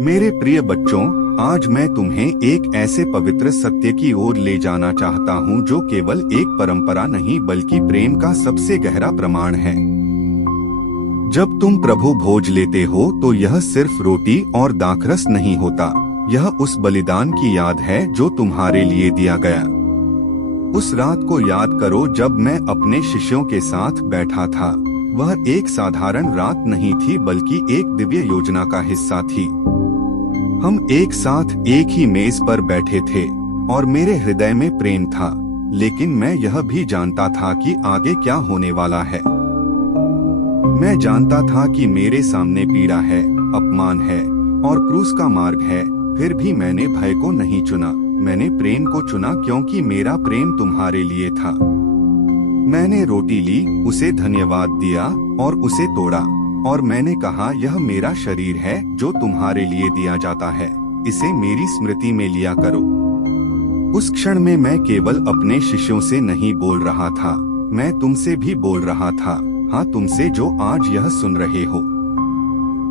मेरे प्रिय बच्चों, आज मैं तुम्हें एक ऐसे पवित्र सत्य की ओर ले जाना चाहता हूँ जो केवल एक परंपरा नहीं बल्कि प्रेम का सबसे गहरा प्रमाण है। जब तुम प्रभु भोज लेते हो तो यह सिर्फ रोटी और दाखरस नहीं होता, यह उस बलिदान की याद है जो तुम्हारे लिए दिया गया। उस रात को याद करो जब मैं अपने शिष्यों के साथ बैठा था। वह एक साधारण रात नहीं थी बल्कि एक दिव्य योजना का हिस्सा थी। हम एक साथ एक ही मेज पर बैठे थे और मेरे हृदय में प्रेम था, लेकिन मैं यह भी जानता था कि आगे क्या होने वाला है। मैं जानता था कि मेरे सामने पीड़ा है, अपमान है और क्रूस का मार्ग है। फिर भी मैंने भय को नहीं चुना, मैंने प्रेम को चुना क्योंकि मेरा प्रेम तुम्हारे लिए था। मैंने रोटी ली, उसे धन्यवाद दिया और उसे तोड़ा और मैंने कहा, यह मेरा शरीर है जो तुम्हारे लिए दिया जाता है, इसे मेरी स्मृति में लिया करो। उस क्षण में मैं केवल अपने शिष्यों से नहीं बोल रहा था, मैं तुमसे भी बोल रहा था, हाँ तुमसे जो आज यह सुन रहे हो।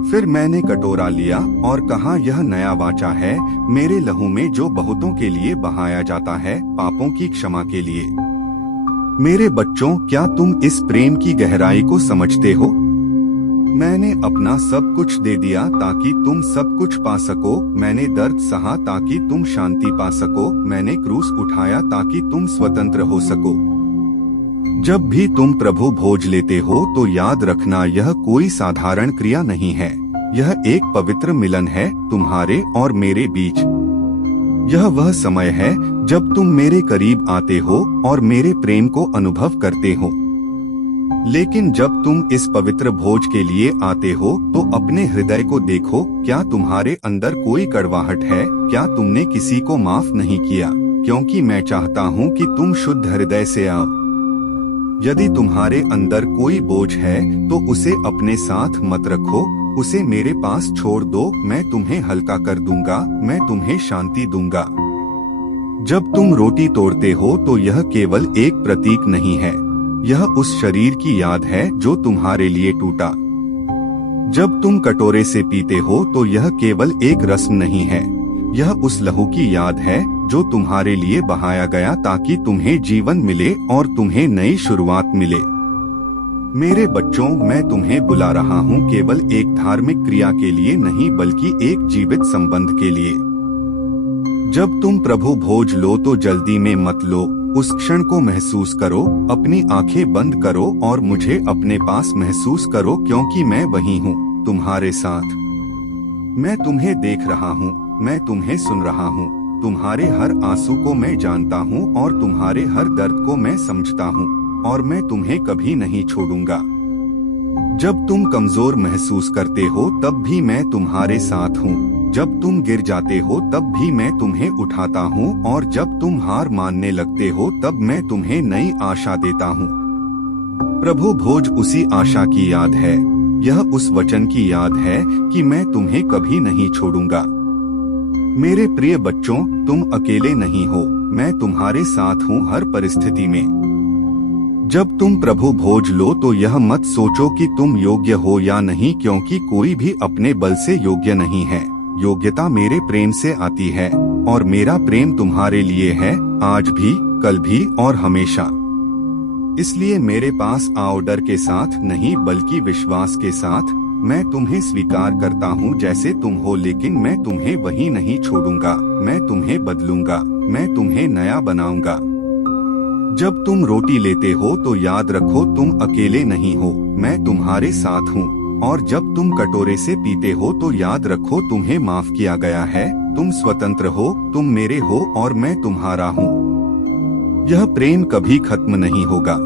फिर मैंने कटोरा लिया और कहा, यह नया वाचा है मेरे लहू में जो बहुतों के लिए बहाया जाता है, पापों की क्षमा के लिए। मेरे बच्चों, क्या तुम इस प्रेम की गहराई को समझते हो? मैंने अपना सब कुछ दे दिया ताकि तुम सब कुछ पा सको। मैंने दर्द सहा ताकि तुम शांति पा सको। मैंने क्रूस उठाया ताकि तुम स्वतंत्र हो सको। जब भी तुम प्रभु भोज लेते हो तो याद रखना, यह कोई साधारण क्रिया नहीं है, यह एक पवित्र मिलन है तुम्हारे और मेरे बीच। यह वह समय है जब तुम मेरे करीब आते हो और मेरे प्रेम को अनुभव करते हो। लेकिन जब तुम इस पवित्र भोज के लिए आते हो तो अपने हृदय को देखो, क्या तुम्हारे अंदर कोई कड़वाहट है? क्या तुमने किसी को माफ नहीं किया? क्योंकि मैं चाहता हूँ कि तुम शुद्ध हृदय से आओ। यदि तुम्हारे अंदर कोई बोझ है तो उसे अपने साथ मत रखो, उसे मेरे पास छोड़ दो। मैं तुम्हें हल्का कर दूंगा, मैं तुम्हें शांति दूंगा। जब तुम रोटी तोड़ते हो तो यह केवल एक प्रतीक नहीं है, यह उस शरीर की याद है जो तुम्हारे लिए टूटा। जब तुम कटोरे से पीते हो तो यह केवल एक रस्म नहीं है, यह उस लहू की याद है जो तुम्हारे लिए बहाया गया ताकि तुम्हें जीवन मिले और तुम्हें नई शुरुआत मिले। मेरे बच्चों, मैं तुम्हें बुला रहा हूँ केवल एक धार्मिक क्रिया के लिए नहीं बल्कि एक जीवित संबंध के लिए। जब तुम प्रभु भोज लो तो जल्दी में मत लो, उस क्षण को महसूस करो, अपनी आंखें बंद करो और मुझे अपने पास महसूस करो, क्योंकि मैं वही हूँ तुम्हारे साथ। मैं तुम्हें देख रहा हूँ, मैं तुम्हें सुन रहा हूँ, तुम्हारे हर आंसू को मैं जानता हूँ और तुम्हारे हर दर्द को मैं समझता हूँ और मैं तुम्हें कभी नहीं छोड़ूंगा। जब तुम कमजोर महसूस करते हो तब भी मैं तुम्हारे साथ हूँ, जब तुम गिर जाते हो तब भी मैं तुम्हें उठाता हूँ और जब तुम हार मानने लगते हो तब मैं तुम्हें नई आशा देता हूँ। प्रभु भोज उसी आशा की याद है, यह उस वचन की याद है कि मैं तुम्हें कभी नहीं छोड़ूंगा। मेरे प्रिय बच्चों, तुम अकेले नहीं हो, मैं तुम्हारे साथ हूँ हर परिस्थिति में। जब तुम प्रभु भोज लो तो यह मत सोचो कि तुम योग्य हो या नहीं, क्योंकि कोई भी अपने बल से योग्य नहीं है। योग्यता मेरे प्रेम से आती है और मेरा प्रेम तुम्हारे लिए है, आज भी, कल भी और हमेशा। इसलिए मेरे पास आओ डर के साथ नहीं बल्कि विश्वास के साथ। मैं तुम्हें स्वीकार करता हूँ जैसे तुम हो, लेकिन मैं तुम्हें वही नहीं छोड़ूंगा। मैं तुम्हें बदलूंगा, मैं तुम्हें नया बनाऊंगा। जब तुम रोटी लेते हो तो याद रखो, तुम अकेले नहीं हो, मैं तुम्हारे साथ हूँ। और जब तुम कटोरे से पीते हो तो याद रखो, तुम्हें माफ किया गया है, तुम स्वतंत्र हो, तुम मेरे हो और मैं तुम्हारा हूँ। यह प्रेम कभी खत्म नहीं होगा,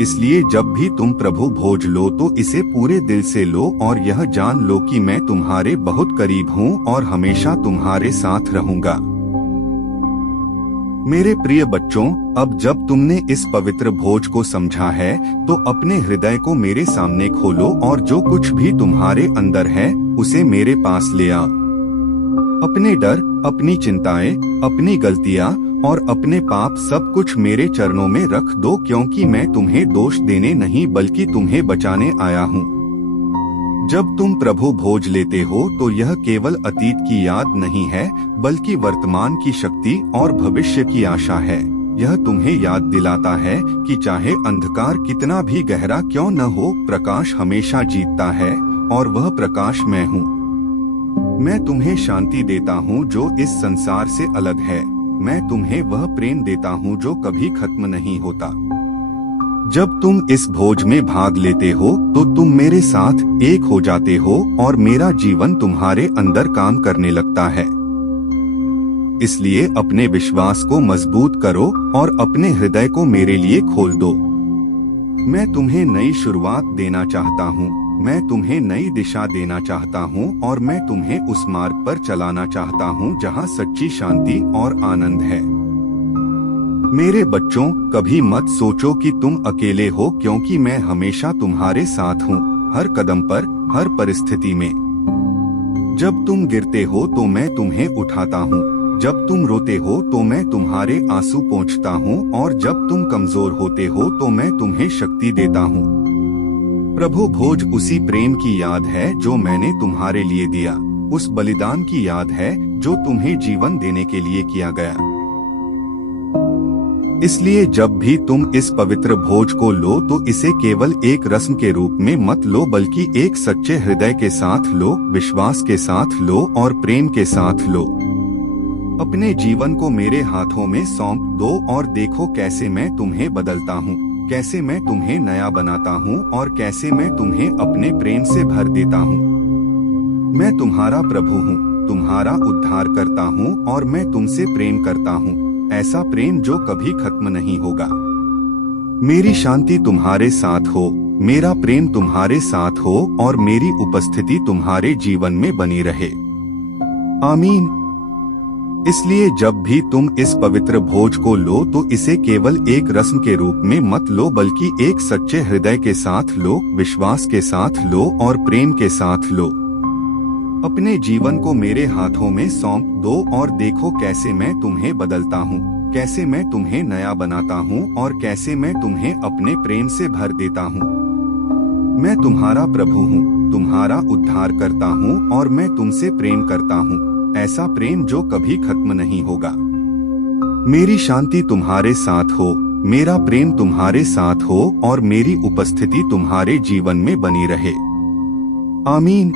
इसलिए जब भी तुम प्रभु भोज लो तो इसे पूरे दिल से लो और यह जान लो कि मैं तुम्हारे बहुत करीब हूँ और हमेशा तुम्हारे साथ रहूंगा। मेरे प्रिय बच्चों, अब जब तुमने इस पवित्र भोज को समझा है तो अपने हृदय को मेरे सामने खोलो और जो कुछ भी तुम्हारे अंदर है उसे मेरे पास ले आओ। अपने डर, अपनी चिंताएं, अपनी गलतियां और अपने पाप सब कुछ मेरे चरणों में रख दो, क्योंकि मैं तुम्हें दोष देने नहीं बल्कि तुम्हें बचाने आया हूँ। जब तुम प्रभु भोज लेते हो तो यह केवल अतीत की याद नहीं है, बल्कि वर्तमान की शक्ति और भविष्य की आशा है। यह तुम्हें याद दिलाता है कि चाहे अंधकार कितना भी गहरा क्यों न हो, प्रकाश हमेशा जीतता है, और वह प्रकाश मैं हूँ। मैं तुम्हें शांति देता हूँ जो इस संसार से अलग है। मैं तुम्हें वह प्रेम देता हूँ जो कभी खत्म नहीं होता। जब तुम इस भोज में भाग लेते हो तो तुम मेरे साथ एक हो जाते हो और मेरा जीवन तुम्हारे अंदर काम करने लगता है। इसलिए अपने विश्वास को मजबूत करो और अपने हृदय को मेरे लिए खोल दो। मैं तुम्हें नई शुरुआत देना चाहता हूँ, मैं तुम्हें नई दिशा देना चाहता हूँ और मैं तुम्हें उस मार्ग पर चलाना चाहता हूँ जहाँ सच्ची शांति और आनंद है। मेरे बच्चों, कभी मत सोचो कि तुम अकेले हो, क्योंकि मैं हमेशा तुम्हारे साथ हूँ, हर कदम पर, हर परिस्थिति में। जब तुम गिरते हो तो मैं तुम्हें उठाता हूँ, जब तुम रोते हो तो मैं तुम्हारे आंसू पोंछता हूँ, और जब तुम कमजोर होते हो तो मैं तुम्हें शक्ति देता हूँ। प्रभु भोज उसी प्रेम की याद है जो मैंने तुम्हारे लिए दिया, उस बलिदान की याद है जो तुम्हें जीवन देने के लिए किया गया। इसलिए जब भी तुम इस पवित्र भोज को लो तो इसे केवल एक रस्म के रूप में मत लो, बल्कि एक सच्चे हृदय के साथ लो, विश्वास के साथ लो और प्रेम के साथ लो। अपने जीवन को मेरे हाथों में सौंप दो और देखो कैसे मैं तुम्हें बदलता हूँ, कैसे मैं तुम्हें नया बनाता हूँ और कैसे मैं तुम्हें अपने प्रेम से भर देता हूँ। मैं तुम्हारा प्रभु हूँ, तुम्हारा उद्धार करता हूँ और मैं तुमसे प्रेम करता हूँ, ऐसा प्रेम जो कभी खत्म नहीं होगा। मेरी शांति तुम्हारे साथ हो, मेरा प्रेम तुम्हारे साथ हो और मेरी उपस्थिति तुम्हारे जीवन में बनी रहे। आमीन। इसलिए जब भी तुम इस पवित्र भोज को लो तो इसे केवल एक रस्म के रूप में मत लो, बल्कि एक सच्चे हृदय के साथ लो, विश्वास के साथ लो और प्रेम के साथ लो। अपने जीवन को मेरे हाथों में सौंप दो और देखो कैसे मैं तुम्हें बदलता हूँ, कैसे मैं तुम्हें नया बनाता हूँ और कैसे मैं तुम्हें अपने प्रेम से भर देता हूँ। मैं तुम्हारा प्रभु हूँ, तुम्हारा उद्धार करता हूँ और मैं तुमसे प्रेम करता हूँ, ऐसा प्रेम जो कभी खत्म नहीं होगा। मेरी शांति तुम्हारे साथ हो, मेरा प्रेम तुम्हारे साथ हो और मेरी उपस्थिति तुम्हारे जीवन में बनी रहे। आमीन।